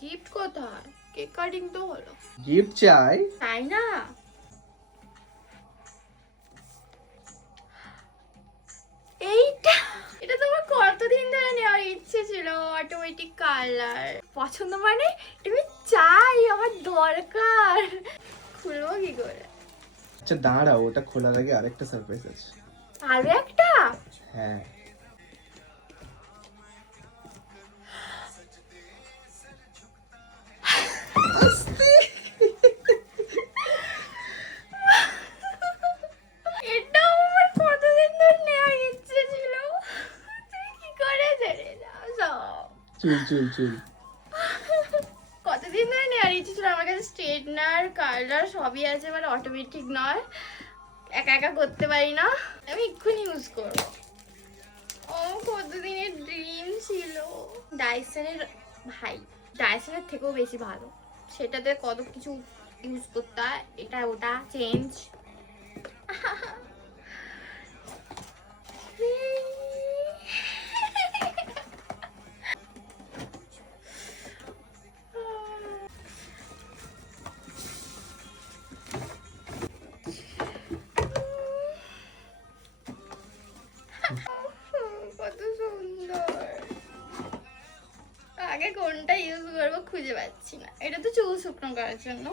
Gift কোথায়? Cake cutting তো হলো। গিফট চাই তাই না? এইটা, এটা তো আমার কতদিন ধরে নেওয়ার ইচ্ছে ছিল। অটোমেটিক কালার পছন্দ, মানে তুমি চাই, আমার দরকার। খুলবো কি করে? আচ্ছা দাঁড়াও, ওটা খোলার আগে আরেকটা সারপ্রাইজ আছে। আরো একটা? হ্যাঁ এটা আমার কতদিন ধরে নেওয়ার ইচ্ছে ছিল। তুমি কি করে জেনে যাও সব? চুল চুল চুল। কতদিন ধরে নেওয়ার ইচ্ছে ছিল। আমার কাছে স্ট্রেটনার, কার্লার সবই আছে, মানে অটোমেটিক নয়, একা একা করতে পারি না। আমি এক্ষুনি ইউজ করবো। ও কতদিনের ড্রিম ছিল। ডাইসনের, ভাই ডাইসনের থেকেও বেশি ভালো। সেটাতে কত কিছু ইউজ করতে হয়, এটা ওটা চেঞ্জ। কত সুন্দর। আগে কোনটা ইউজ করবো খুঁজে পাচ্ছি না। এটা তো চুল শুকনো করার জন্য।